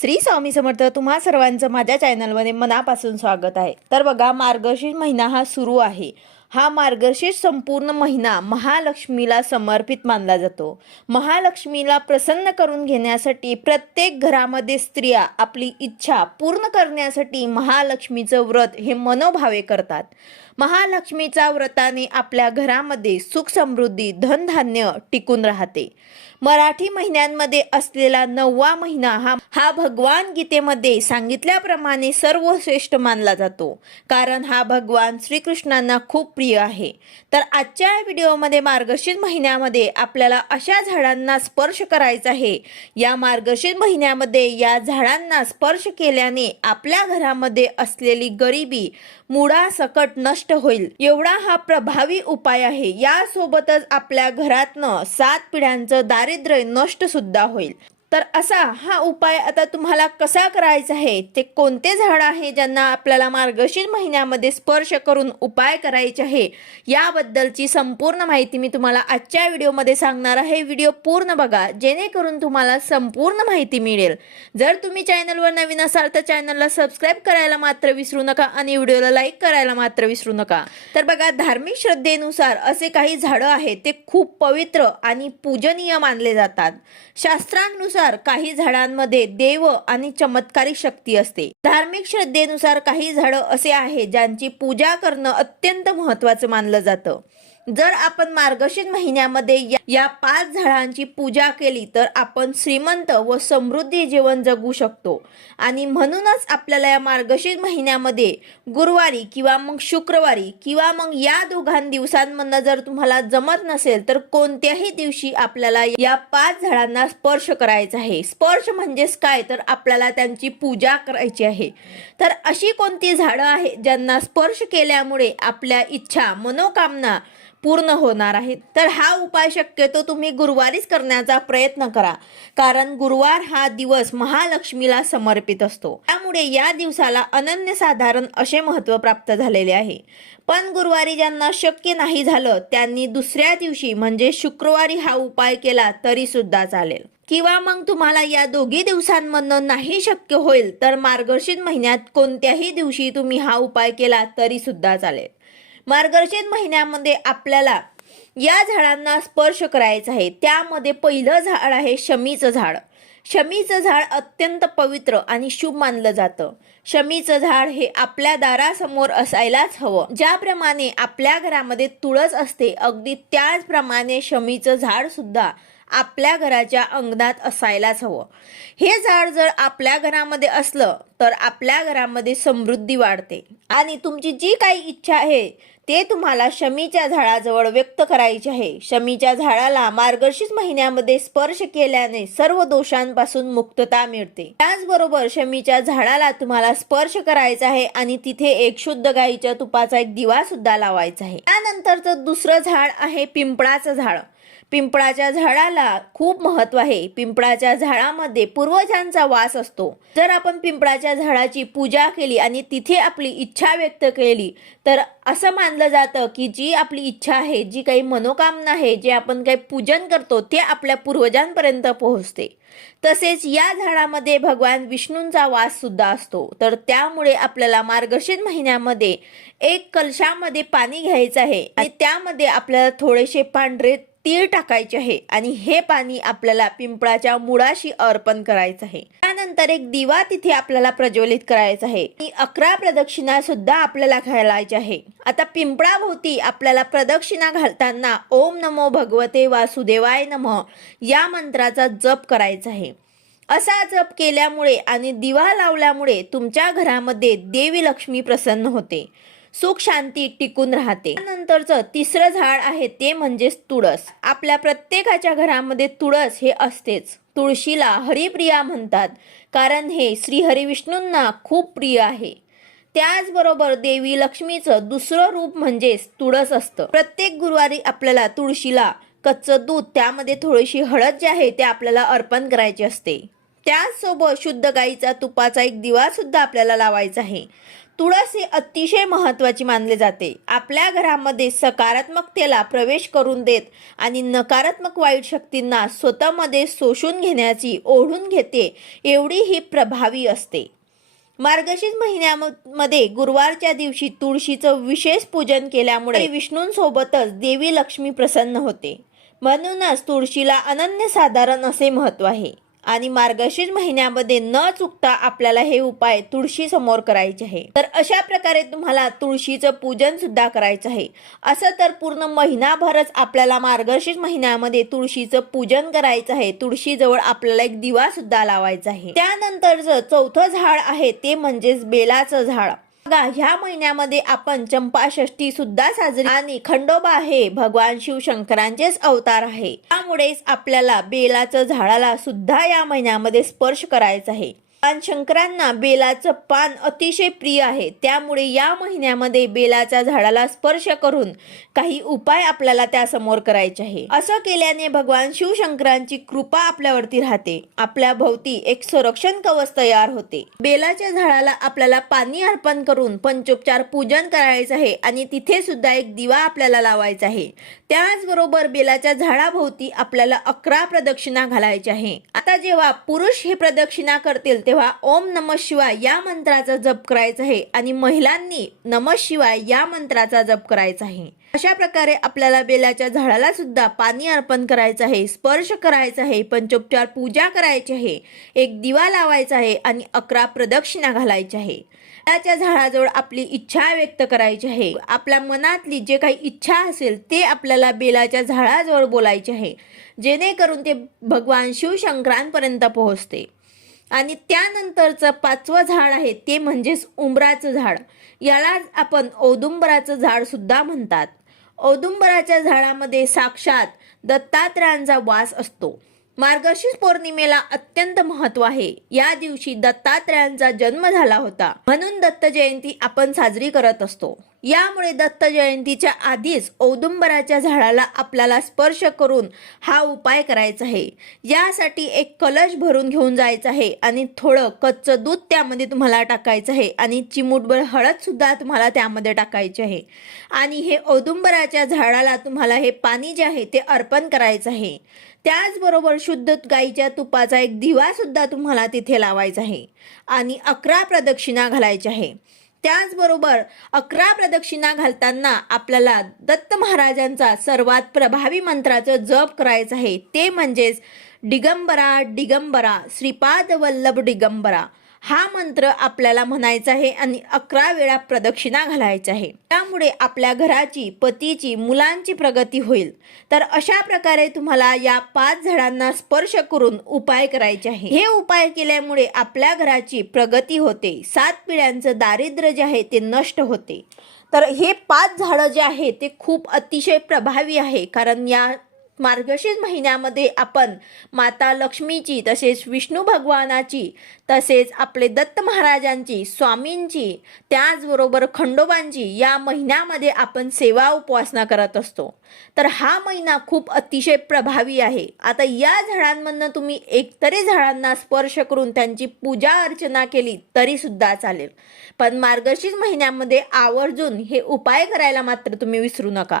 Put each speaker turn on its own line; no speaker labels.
श्री स्वामी समर्थ तुम्हा सर्वांचं माझ्या चॅनलमध्ये मनापासून स्वागत आहे. तर बघा मार्गशीर्ष महिना हा सुरू आहे. हा मार्गशीर्ष संपूर्ण महिना महालक्ष्मीला समर्पित मानला जातो. महालक्ष्मीला प्रसन्न करून घेण्यासाठी प्रत्येक घरामध्ये स्त्रिया आपली इच्छा पूर्ण करण्यासाठी महालक्ष्मीचं व्रत हे मनोभावे करतात. महालक्ष्मीच्या व्रताने आपल्या घरामध्ये सुख समृद्धी धनधान्य टिकून राहते. मराठी महिन्यांमध्ये असलेला नववा महिना हा हा भगवान गीतेमध्ये सांगितल्याप्रमाणे सर्वश्रेष्ठ मानला जातो. कारण हा भगवान श्रीकृष्णांना खूप प्रिय आहे. तर आजच्या या व्हिडिओमध्ये मार्गशीर महिन्यामध्ये आपल्याला अशा झाडांना स्पर्श करायचा आहे. या मार्गशीर महिन्यामध्ये या झाडांना स्पर्श केल्याने आपल्या घरामध्ये असलेली गरिबी मुळासकट नष्ट होईल. एवढा हा प्रभावी उपाय आहे. यासोबतच आपल्या घरातनं सात पिढ्यांचं दारिद्र्य नष्ट सुद्धा होईल. तर असा हा उपाय आता तुम्हाला कसा करायचा आहे? ते कोणते झाड आहे ज्यांना आपल्याला मार्गशीर महिन्यामध्ये स्पर्श करून उपाय करायचे आहे? याबद्दलची संपूर्ण माहिती मी तुम्हाला आजच्या व्हिडिओमध्ये सांगणार आहे. व्हिडिओ पूर्ण बघा जेणेकरून तुम्हाला संपूर्ण माहिती मिळेल. जर तुम्ही चॅनलवर नवीन असाल तर चॅनलला सबस्क्राईब करायला मात्र विसरू नका आणि व्हिडिओला लाईक करायला मात्र विसरू नका. तर बघा धार्मिक श्रद्धेनुसार असे काही झाडं आहेत ते खूप पवित्र आणि पूजनीय मानले जातात. शास्त्रांनुसार काही झाडांमध्ये देव आणि चमत्कारिक शक्ती असते. धार्मिक श्रद्धेनुसार काही झाडं असे आहेत ज्यांची पूजा करणं अत्यंत महत्वाचं मानलं जातं. जर आपण मार्गशीर्ष महिन्यामध्ये या- पाच झाडांची पूजा केली तर आपण श्रीमंत व समृद्धी जीवन जगू शकतो. आणि म्हणूनच आपल्याला या मार्गशीर्ष महिन्यामध्ये गुरुवारी किंवा मग शुक्रवारी किंवा मग या दोघां दिवसांमधनं जर तुम्हाला जमत नसेल तर कोणत्याही दिवशी आपल्याला या पाच झाडांना स्पर्श करायचा आहे. स्पर्श म्हणजेच काय? तर आपल्याला त्यांची पूजा करायची आहे. तर अशी कोणती झाडं आहेत ज्यांना स्पर्श केल्यामुळे आपल्या इच्छा मनोकामना पूर्ण होणार आहेत तर हा उपाय शक्यतो तुम्ही गुरुवारीच करण्याचा प्रयत्न करा. कारण गुरुवार हा दिवस महालक्ष्मीला समर्पित असतो. त्यामुळे या दिवसाला अनन्यसाधारण असे महत्त्व प्राप्त झालेले आहे. पण गुरुवारी ज्यांना शक्य नाही झालं त्यांनी दुसऱ्या दिवशी म्हणजे शुक्रवारी हा उपाय केला तरी सुद्धा चालेल. किंवा मग तुम्हाला या दोघी दिवसांमधनं नाही शक्य होईल तर मार्गशीर्ष महिन्यात कोणत्याही दिवशी तुम्ही हा उपाय केला तरी सुद्धा चालेल. मार्गदर्शन महिन्यामध्ये आपल्याला या झाडांना स्पर्श करायचा आहे. त्यामध्ये पहिलं झाड आहे शमीचं झाड. शमीचं झाड अत्यंत पवित्र आणि शुभ मानलं जातं. शमीचं झाड हे आपल्या दारासमोर असायलाच हवं. ज्याप्रमाणे आपल्या घरामध्ये तुळस असते अगदी त्याचप्रमाणे शमीचं झाड सुद्धा आपल्या घराच्या अंगणात असायलाच हवं. हे झाड जर आपल्या घरामध्ये असलं तर आपल्या घरामध्ये समृद्धी वाढते. आणि तुमची जी काही इच्छा आहे ते तुम्हाला शमीच्या झाडाजवळ व्यक्त करायचे आहे. शमीच्या झाडाला मार्गशीर्ष महिन्यामध्ये स्पर्श केल्याने सर्व दोषांपासून मुक्तता मिळते. त्याचबरोबर शमीच्या झाडाला तुम्हाला स्पर्श करायचा आहे आणि तिथे एक शुद्ध गाईच्या तुपाचा एक दिवा सुद्धा लावायचा आहे. त्यानंतरचं दुसरं झाड आहे पिंपळाचं झाड. पिंपळाच्या झाडाला खूप महत्त्व आहे. पिंपळाच्या झाडामध्ये पूर्वजांचा वास असतो. जर आपण पिंपळाच्या झाडाची पूजा केली आणि तिथे आपली इच्छा व्यक्त केली तर असं मानलं जातं की जी आपली इच्छा आहे जी काही मनोकामना आहे जे आपण काही पूजन करतो ते आपल्या पूर्वजांपर्यंत पोहोचते. तसेच या झाडामध्ये भगवान विष्णूंचा वास सुद्धा असतो. तर त्यामुळे आपल्याला मार्गशीर महिन्यामध्ये एक कलशामध्ये पाणी घ्यायचं आहे. आणि त्यामध्ये आपल्याला थोडेसे पांढरे तीळ टाकायचे आहे आणि हे पाणी आपल्याला पिंपळाच्या मुळाशी अर्पण करायचं आहे. त्यानंतर एक दिवा तिथे आपल्याला प्रज्वलित करायचा आहे. आणि अकरा प्रदक्षिणा सुद्धा आपल्याला घालायच्या आहे. आता पिंपळाभोवती आपल्याला प्रदक्षिणा घालताना ओम नमो भगवते वासुदेवाय नम या मंत्राचा जप करायचा आहे. असा जप केल्यामुळे आणि दिवा लावल्यामुळे तुमच्या घरामध्ये देवी लक्ष्मी प्रसन्न होते. सुख शांती टिकून राहते. त्यानंतरचं तिसरं झाड आहे ते म्हणजेच तुळस. आपल्या प्रत्येकाच्या घरामध्ये तुळस हे असतेच. तुळशीला हरिप्रिया म्हणतात. कारण हे श्री हरिविष्णूंना खूप प्रिय आहे. त्याचबरोबर देवी लक्ष्मीचं दुसरं रूप म्हणजेच तुळस असतं. प्रत्येक गुरुवारी आपल्याला तुळशीला कच्चं दूध त्यामध्ये थोडीशी हळद जे आहे ते आपल्याला अर्पण करायची असते. त्याचसोबत शुद्ध गाईचा तुपाचा एक दिवा सुद्धा आपल्याला लावायचा आहे. तुळस ही अतिशय महत्त्वाची मानले जाते. आपल्या घरामध्ये सकारात्मकतेला प्रवेश करून देत आणि नकारात्मक वाईट शक्तींना स्वतःमध्ये शोषून घेण्याची ओढून घेते एवढी ही प्रभावी असते. मार्गशीर्ष महिन्यामध्ये गुरुवारच्या दिवशी तुळशीचं विशेष पूजन केल्यामुळे विष्णूंसोबतच देवी लक्ष्मी प्रसन्न होते. म्हणूनच तुळशीला अनन्यसाधारण असे महत्त्व आहे. आणि मार्गशीर्ष महिन्यामध्ये न चुकता आपल्याला हे उपाय तुळशी समोर करायचे आहे. तर अशा प्रकारे तुम्हाला तुळशीचं पूजन सुद्धा करायचं आहे. असं तर पूर्ण महिनाभरच आपल्याला मार्गशीर्ष महिन्यामध्ये तुळशीचं पूजन करायचं आहे. तुळशीजवळ आपल्याला एक दिवा सुद्धा लावायचा आहे. त्यानंतर चौथं झाड आहे ते म्हणजेच बेलाचं झाड. ह्या महिन्यामध्ये आपण चंपाषष्ठी सुद्धा साजरी आणि खंडोबा हे भगवान शिव शंकरांचेच अवतार आहे. त्यामुळेच आपल्याला बेलाचं झाडाला सुद्धा या महिन्यामध्ये स्पर्श करायचा आहे. शंकरांना बेलाचं पान अतिशय प्रिय आहे. त्यामुळे या महिन्यामध्ये बेलाच्या झाडाला स्पर्श करून काही उपाय आपल्याला त्यासमोर करायचे आहे. असं केल्याने भगवान शिवशंकरांची कृपा आपल्यावरती राहते. आपल्या भोवती एक संरक्षण कवच तयार होते. बेलाच्या झाडाला आपल्याला पाणी अर्पण करून पंचोपचार पूजन करायचं आहे आणि तिथे सुद्धा एक दिवा आपल्याला लावायचा आहे. त्याचबरोबर बेलाच्या झाडाभोवती आपल्याला अकरा प्रदक्षिणा घालायच्या आहे. आता जेव्हा पुरुष हे प्रदक्षिणा करतील तेव्हा ओम नम शिवाय या मंत्राचा जप करायचा आहे आणि महिलांनी नम शिवाय या मंत्राचा जप करायचा आहे. अशा प्रकारे आपल्याला बेलाच्या झाडाला सुद्धा पाणी अर्पण करायचं आहे स्पर्श करायचा आहे पंचोपचार पूजा करायची आहे एक दिवा लावायचा आहे आणि अकरा प्रदक्षिणा घालायच्या आहे. बेलाच्या झाडाजवळ आपली इच्छा व्यक्त करायची आहे. आपल्या मनातली जे काही इच्छा असेल ते आपल्याला बेलाच्या झाडाजवळ बोलायचे आहे. जेणेकरून ते भगवान शिवशंकरांपर्यंत पोहोचते. आणि त्यानंतरचं पाचवं झाड आहे ते म्हणजेच उंबराचं झाड. याला आपण औदुंबराचं झाड सुद्धा म्हणतात. औदुंबराच्या झाडामध्ये साक्षात दत्तात्रयांचा वास असतो. मार्गशीर्ष पौर्णिमेला अत्यंत महत्त्व आहे. या दिवशी दत्तात्रयांचा जन्म झाला होता. म्हणून दत्त जयंती आपण साजरी करत असतो. यामुळे दत्त जयंतीच्या आधीच औदुंबराच्या झाडाला आपल्याला स्पर्श करून हा उपाय करायचा आहे. यासाठी एक कलश भरून घेऊन जायचं आहे आणि थोडं कच्चं दूध त्यामध्ये तुम्हाला टाकायचं आहे आणि चिमूटभर हळदसुद्धा तुम्हाला त्यामध्ये टाकायची आहे. आणि हे औदुंबराच्या झाडाला तुम्हाला हे पाणी जे आहे ते अर्पण करायचं आहे. त्याचबरोबर शुद्ध गाईच्या तुपाचा एक दिवासुद्धा तुम्हाला तिथे लावायचा आहे. आणि अकरा प्रदक्षिणा घालायच्या आहे. त्याचबरोबर अकरा प्रदक्षिणा घालताना आपल्याला दत्त महाराजांचा सर्वात प्रभावी मंत्राचं जप करायचं आहे. ते म्हणजेच डिगंबरा डिगंबरा श्रीपाद वल्लभ डिगंबरा. हा मंत्र आपल्याला म्हणायचा आहे आणि अकरा वेळा प्रदक्षिणा घालायचा आहे. त्यामुळे आपल्या घराची पतीची मुलांची प्रगती होईल. तर अशा प्रकारे तुम्हाला या पाच झाडांना स्पर्श करून उपाय करायचे आहे हे उपाय केल्यामुळे आपल्या घराची प्रगती होते. सात पिढ्यांचं दारिद्र्य जे आहे ते नष्ट होते. तर हे पाच झाडं जे आहे ते खूप अतिशय प्रभावी आहे. कारण या मार्गशीर्ष महिन्यामध्ये आपण माता लक्ष्मीची तसेच विष्णू भगवानाची तसेच आपले दत्त महाराजांची स्वामींची त्याचबरोबर खंडोबांची या महिन्यामध्ये आपण सेवा उपासना करत असतो. तर हा महिना खूप अतिशय प्रभावी आहे. आता या झाडांमधनं तुम्ही एकतरी झाडांना स्पर्श करून त्यांची पूजा अर्चना केली तरी सुद्धा चालेल. पण मार्गशीर्ष महिन्यामध्ये आवर्जून हे उपाय करायला मात्र तुम्ही विसरू नका.